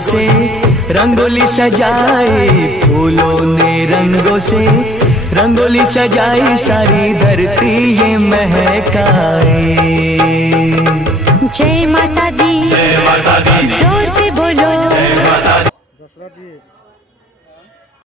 से रंगोली सजाई, फूलों ने रंगों से रंगोली सजाई, सारी धरती ये महकाए। जय माता दी, जोर से बोलो। दशरथ जी